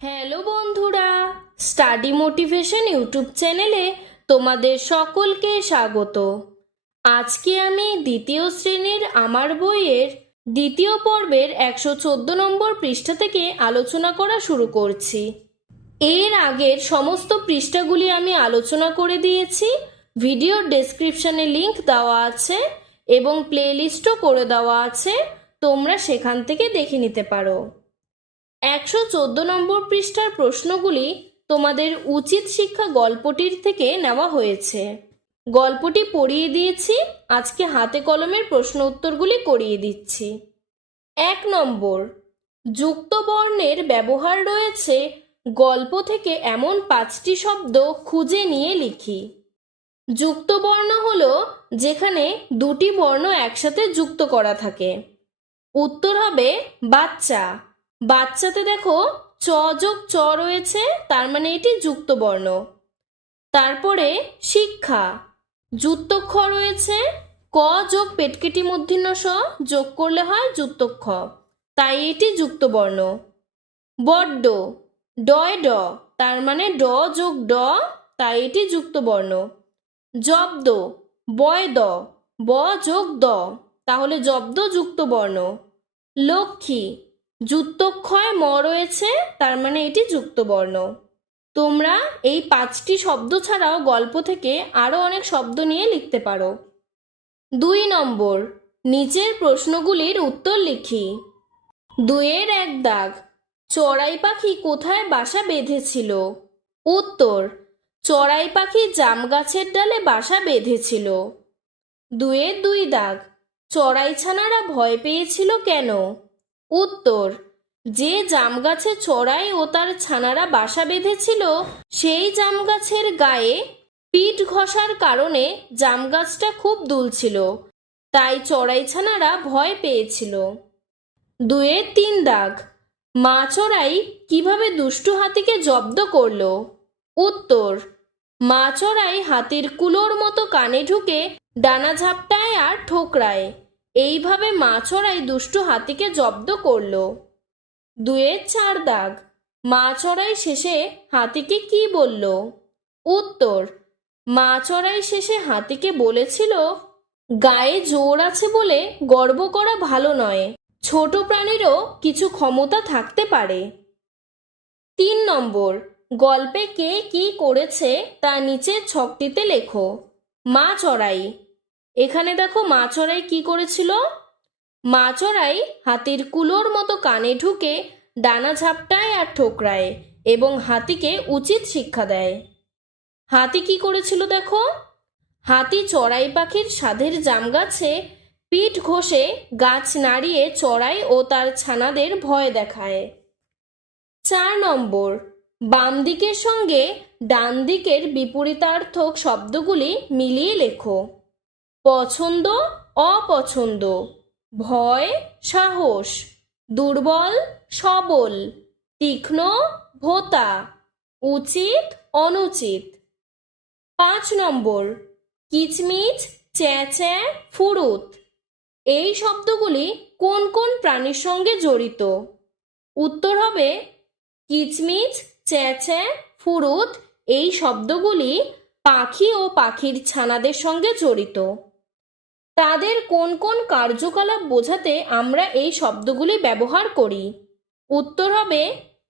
Hello বন্ধুরা, study motivation YouTube চ্যানেলে তোমাদের সকলকে স্বাগত। আজকে আমি দ্বিতীয় শ্রেণীর আমার বইয়ের দ্বিতীয় পর্বের 114 নম্বর পৃষ্ঠা থেকে আলোচনা করা শুরু করছি। এর আগের সমস্ত পৃষ্ঠাগুলি আমি আলোচনা করে দিয়েছি। ভিডিওর ডেসক্রিপশনে লিংক দেওয়া আছে এবং প্লেলিস্টও করে দেওয়া আছে, তোমরা সেখান থেকে দেখে নিতে পারো। 114 নম্বর পৃষ্ঠার প্রশ্নগুলি তোমাদের উচিত শিক্ষা গল্পটির থেকে নেওয়া হয়েছে। গল্পটি পড়িয়ে দিয়েছি, আজকে হাতে কলমের প্রশ্ন উত্তরগুলি করিয়ে দিচ্ছি। 1 নম্বর, যুক্ত বর্ণের ব্যবহার রয়েছে গল্প থেকে এমন 5টি শব্দ খুঁজে নিয়ে লিখি। যুক্ত বর্ণ হলো যেখানে দুটি বর্ণ একসাথে যুক্ত করা থাকে। উত্তর হবে বাচ্চা। বাচ্চাতে দেখো চ যোগ চ রয়েছে, তার মানে এটি যুক্ত বর্ণ। তারপরে শিক্ষা, যুক্ত খ রয়েছে, ক যোগ পেটকেটি মূর্ধন্য স যোগ করলে হয় যুক্ত খ, তাই এটি যুক্ত বর্ণ। বড্ড, ডয় ড, তার মানে ড যোগ ড, তাই এটি যুক্ত বর্ণ। জব্দ, বয় দ, ব যোগ দ, তাহলে জব্দ যুক্ত বর্ণ। লক্ষ্মী, যুক্তক্ষয় ম রয়েছে, তার মানে এটি যুক্ত বর্ণ। তোমরা এই 5টি শব্দ ছাড়াও গল্প থেকে আরও অনেক শব্দ নিয়ে লিখতে পারো। 2 নম্বর, নিচের প্রশ্নগুলির উত্তর লিখি। 2-এর 1 দাগ, চড়াই পাখি কোথায় বাসা বেঁধেছিল? উত্তর, চড়াই পাখি জাম গাছের ডালে বাসা বেঁধেছিল। 2-এর 2 দাগ, চড়াই ছানারা ভয় পেয়েছিল কেন? উত্তর, যে জাম গাছে চড়াই ও তার ছানারা বাসা বেঁধেছিল সেই জাম গাছের গায়ে পিঠ ঘষার কারণে জাম গাছটা খুব দুলছিল, তাই চড়াই ছানারা ভয় পেয়েছিল। 2-এর 3 দাগ, মা চড়াই কিভাবে দুষ্টু হাতিকে জব্দ করলো? উত্তর, মা চড়াই হাতির কুলোর মতো কানে ঢুকে ডানা ঝাপটায় আর ঠোকরায়, এইভাবে মা চড়াই দুষ্টু হাতিকে জব্দ করলো। 2-এর 4 দাগ, মা চড়াই শেষে হাতিকে কি বলল? উত্তর, মা চড়াই শেষে হাতিকে বলেছিল, গায়ে জোর আছে বলে গর্ব করা ভালো নয়, ছোট প্রাণীরও কিছু ক্ষমতা থাকতে পারে। 3 নম্বর, গল্পে কে কি করেছে তা নিচের ছকটিতে লেখো। মা চড়াই, এখানে দেখো মা চড়াই কি করেছিল? মা চড়াই হাতির কুলোর মতো কানে ঢুকে ডানা ঝাপটায় আর ঠোকরায় এবং হাতিকে উচিত শিক্ষা দেয়। হাতি কি করেছিল দেখো? হাতি চড়াই পাখির সাধের জাম গাছে পিঠ ঘষে গাছ নাড়িয়ে চড়াই ও তার ছানাদের ভয় দেখায়। 4 নম্বর, বাম দিকের সঙ্গে ডান দিকের বিপরীতার্থক শব্দগুলি মিলিয়ে লেখো। পছন্দ, অপছন্দ, ভয়, সাহস, দুর্বল, সবল, তীক্ষ্ণ, ভোঁতা, উচিত, অনুচিত। 5 নম্বর, কিচমিচ, চ্যাঁচ্যাঁ, ফুরুত, এই শব্দগুলি কোন কোন প্রাণীর সঙ্গে জড়িত? উত্তর হবে, কিচমিচ, চ্যাঁচ্যাঁ, ফুরুত এই শব্দগুলি পাখি ও পাখির ছানাদের সঙ্গে জড়িত। তাদের কোন কোন কার্যকলাপ বোঝাতে আমরা এই শব্দগুলি ব্যবহার করি? উত্তর হবে,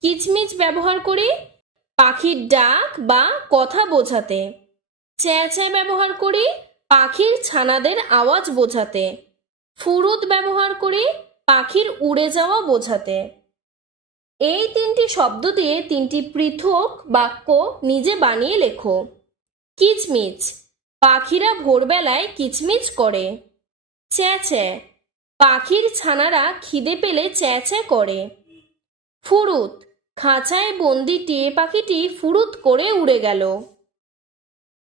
কিচমিচ ব্যবহার করি পাখির ডাক বা কথা বোঝাতে। চ্যাঁচ্যাঁ ব্যবহার করি পাখির ছানাদের আওয়াজ বোঝাতে। ফুরুত ব্যবহার করি পাখির উড়ে যাওয়া বোঝাতে। এই 3টি শব্দ দিয়ে 3টি পৃথক বাক্য নিজে বানিয়ে লেখো। কিচমিচ, পাখিরা ভোরবেলায় কিচমিচ করে। চ্যাঁচ্যাঁ, পাখির ছানারা খিদে পেলে চ্যাঁচ্যাঁ করে। ফুরুত, খাঁচায় বন্দি টিয়ে পাখিটি ফুরুত করে উড়ে গেল।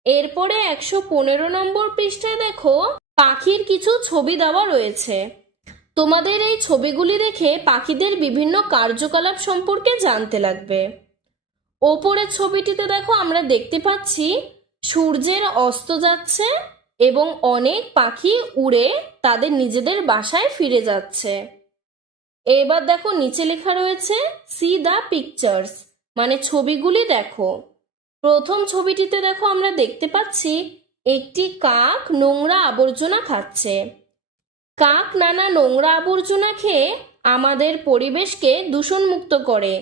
এরপরে 115 নম্বর পৃষ্ঠায় দেখো পাখির কিছু ছবি দেওয়া রয়েছে। তোমাদের এই ছবিগুলি দেখে পাখিদের বিভিন্ন কার্যকলাপ সম্পর্কে জানতে লাগবে। ওপরের ছবিটিতে দেখো আমরা দেখতে পাচ্ছি সূর্যের অস্ত যাচ্ছে এবং অনেক পাখি উড়ে তাদের নিজেদের বাসায় ফিরে যাচ্ছে। এবার দেখো নিচে লেখা রয়েছে সি দ্য পিকচার্স, মানে ছবিগুলি দেখো। প্রথম ছবিটিতে দেখো আমরা দেখতে পাচ্ছি একটি কাক নোংরা আবর্জনা খাচ্ছে। কাক নানা নোংরা আবর্জনা খেয়ে আমাদের পরিবেশকে দূষণমুক্ত করে,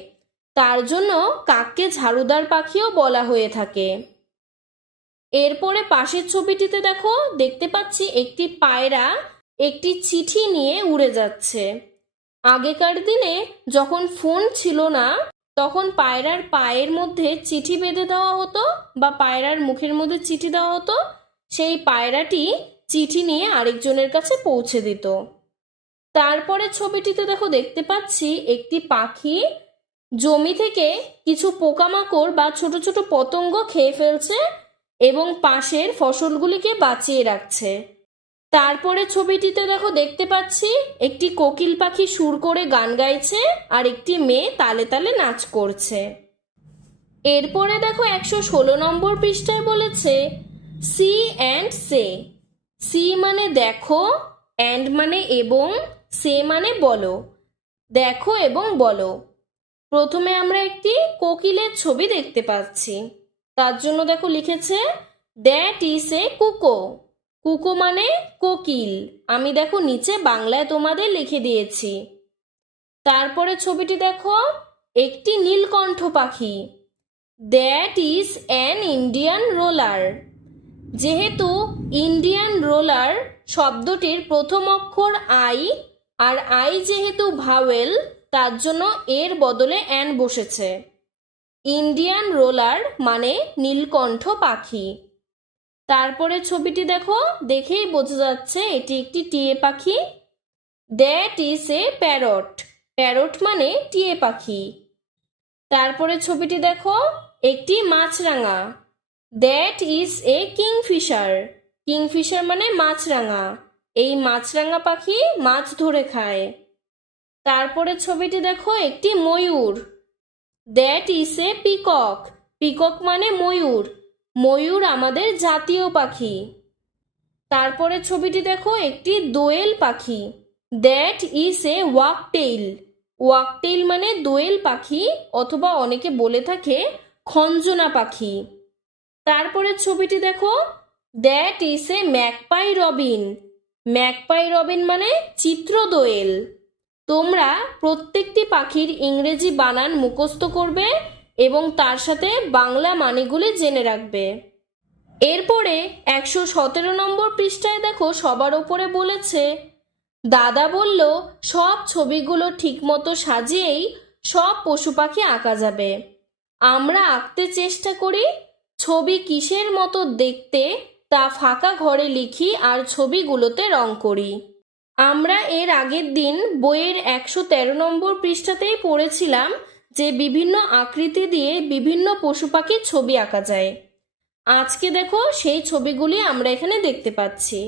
তার জন্য কাককে ঝাড়ুদার পাখিও বলা হয়ে থাকে। এরপরে পাশের ছবিটিতে দেখো দেখতে পাচ্ছি একটি পায়রা একটি চিঠি নিয়ে উড়ে যাচ্ছে। আগেকার দিনে যখন ফোন ছিল না, তখন পায়রার পায়ের মধ্যে চিঠি বেঁধে দেওয়া হতো বা পায়রার মুখের মধ্যে চিঠি দেওয়া হতো, সেই পায়রাটি চিঠি নিয়ে আরেকজনের কাছে পৌঁছে দিত। তারপরে ছবিটিতে দেখো দেখতে পাচ্ছি একটি পাখি জমি থেকে কিছু পোকামাকড় বা ছোট ছোট পতঙ্গ খেয়ে ফেলছে এবং পাশের ফসলগুলিকে বাঁচিয়ে রাখছে। তারপরে ছবিটিতে দেখো দেখতে পাচ্ছি একটি কোকিল পাখি সুর করে গান গাইছে আর একটি মেয়ে তালে তালে নাচ করছে। এরপরে দেখো 116 নম্বর পৃষ্ঠায় বলেছে সি অ্যান্ড সে। সি মানে দেখো, অ্যান্ড মানে এবং, সে মানে বলো। দেখো এবং বলো। প্রথমে আমরা একটি কোকিলের ছবি দেখতে পাচ্ছি, তার জন্য দেখো লিখেছে দ্যাট ইজ এ কুকো। কুকো মানে কোকিল, আমি দেখো নিচে বাংলায় তোমাদের লিখে দিয়েছি। তারপরে ছবিটি দেখো একটি নীলকণ্ঠ পাখি, that is an Indian roller. যেহেতু ইন্ডিয়ান রোলার শব্দটির প্রথম অক্ষর আই, আর আই যেহেতু ভাওয়েল, তার জন্য এর বদলে অ্যান বসেছে। ইন্ডিয়ান রোলার মানে নীলকণ্ঠ পাখি। তারপরে ছবিটি দেখো দেখেই বোঝা যাচ্ছে এটি একটি টিয়ে পাখি, that is a parrot. Parrot মানে টিয়ে পাখি। তারপরে ছবিটি দেখো একটি মাছরাঙা, that is a kingfisher. Kingfisher মানে মাছরাঙা, এই মাছরাঙা পাখি মাছ ধরে খায়। তারপরে ছবিটি দেখো একটি ময়ূর, that is a peacock. Peacock মানে ময়ূর, ময়ূর আমাদের জাতীয় পাখি। তারপরে ছবিটি দেখো একটি দোয়েল পাখি, দ্যাট ইজ এ ওয়াকটেইল। ওয়াকটেইল মানে দোয়েল পাখি, অথবা অনেকে বলে থাকে খঞ্জনা পাখি। তারপরে ছবিটি দেখো that is A magpie Robin. Magpie Robin মানে চিত্র দোয়েল। তোমরা প্রত্যেকটি পাখির ইংরেজি বানান মুখস্থ করবে এবং তার সাথে বাংলা মানেগুলি জেনে রাখবে। এরপরে 117 নম্বর পৃষ্ঠায় দেখো সবার ওপরে বলেছে দাদা বলল সব ছবিগুলো ঠিকমতো সাজিয়েই সব পশু পাখি আঁকা যাবে। আমরা আঁকতে চেষ্টা করি, ছবি কিসের মতো দেখতে তা ফাঁকা ঘরে লিখি আর ছবিগুলোতে রং করি। আমরা এর আগের দিন বইয়ের 113 নম্বর পৃষ্ঠাতেই পড়েছিলাম যে বিভিন্ন আকৃতি দিয়ে বিভিন্ন পশু পাখির ছবি আঁকা যায়। আজকে দেখো সেই ছবিগুলি আমরা এখানে দেখতে পাচ্ছি।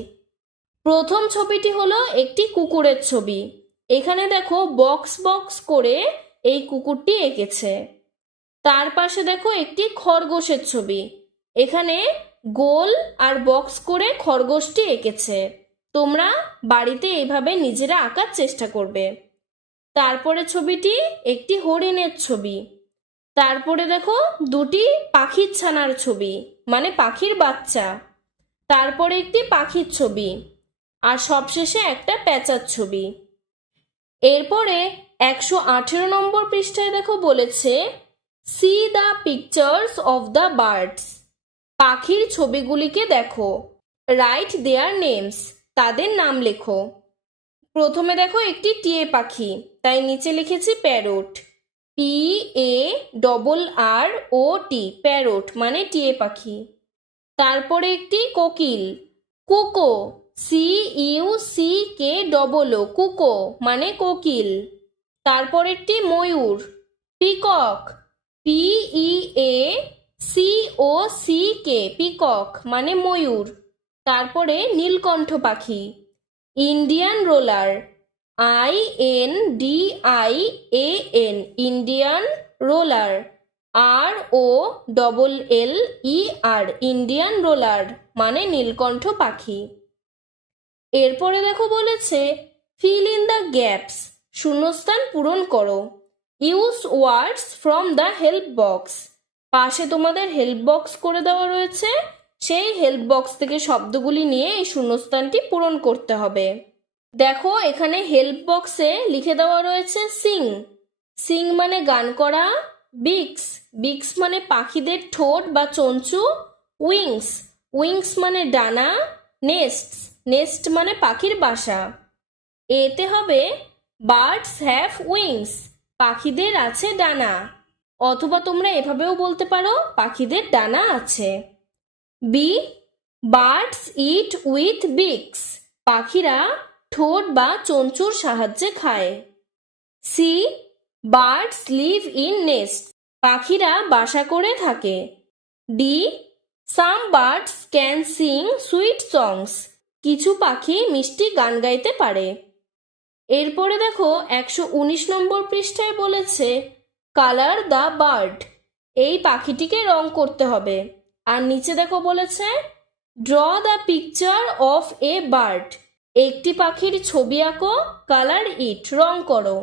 প্রথম ছবিটি হলো একটি কুকুরের ছবি। এখানে দেখো বক্স বক্স করে এই কুকুরটি এঁকেছে। তার পাশে দেখো একটি খরগোশের ছবি, এখানে গোল আর বক্স করে খরগোশটি এঁকেছে। তোমরা বাড়িতে এইভাবে নিজেরা আঁকার চেষ্টা করবে। তারপরে ছবিটি একটি হরিণের ছবি। তারপরে দেখো দুটি পাখির ছানার ছবি, মানে পাখির বাচ্চা। তারপরে একটি পাখির ছবি, আর সবশেষে একটা প্যাঁচার ছবি। এরপরে 118 নম্বর পৃষ্ঠায় দেখো বলেছে C the pictures of the birds. পাখির ছবিগুলিকে দেখো, রাইট দেয়ার নেমস, তাদের নাম লেখো। প্রথমে দেখো একটি টিয়ে পাখি, তাই নিচে লিখেছি প্যারট, PARROT, প্যারট মানে টিয়ে পাখি। তারপরে একটি কোকিল, কুকো, CUCKO, কুকো মানে কোকিল। তারপর একটি ময়ূর, পিকক, PEACOCK, পিকক মানে ময়ূর। তারপরে নীলকণ্ঠ পাখি, Indian roller, INDIAN, Indian roller, ROLLER, Indian roller মানে নীলকণ্ঠ পাখি। এরপরে দেখো বলেছে ফিল ইন দ্য গ্যাপস, শূন্যস্থান পূরণ করো। Use words from the help box. পাশে তোমাদের হেল্প বক্স করে দেওয়া রয়েছে, সেই হেল্প বক্স থেকে শব্দগুলি নিয়ে এই শূন্যস্থানটি পূরণ করতে হবে। দেখো এখানে হেল্প বক্সে লিখে দেওয়া রয়েছে সিং। সিং মানে গান করা। বিক্স, বিক্স মানে পাখিদের ঠোঁট বা চঞ্চু। উইংস, উইংস মানে ডানা। নেস্ট, নেস্ট মানে পাখির বাসা। এতে হবে বার্ডস হ্যাভ উইংস, পাখিদের আছে ডানা। অথবা তোমরা এভাবেও বলতে পারো পাখিদের ডানা আছে। B, birds eat with beaks, পাখিরা ঠোঁট বা চঞ্চুর সাহায্যে খায়। C, birds live in nest, পাখিরা বাসা করে থাকে। D, some birds can sing sweet songs, কিছু পাখি মিষ্টি গান গাইতে পারে। এরপরে দেখো 119 নম্বর পৃষ্ঠায় বলেছে কালার দ্য বার্ড, এই পাখিটিকে রং করতে হবে। আর নিচে দেখো বলেছে draw the picture of a bird, একটি পাখির ছবি আঁকো। কালার ইট, রং করো।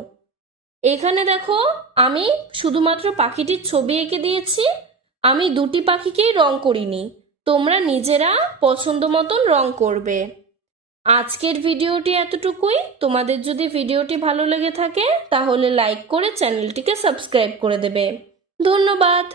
এখানে দেখো আমি শুধুমাত্র পাখিটির ছবি এঁকে দিয়েছি, আমি দুটি পাখিকেই রং করিনি। তোমরা নিজেরা পছন্দ মতন রং করবে। আজকের ভিডিওটি এতটুকুই। তোমাদের যদি ভিডিওটি ভালো লেগে থাকে তাহলে লাইক করে চ্যানেলটিকে সাবস্ক্রাইব করে দেবে। ধন্যবাদ।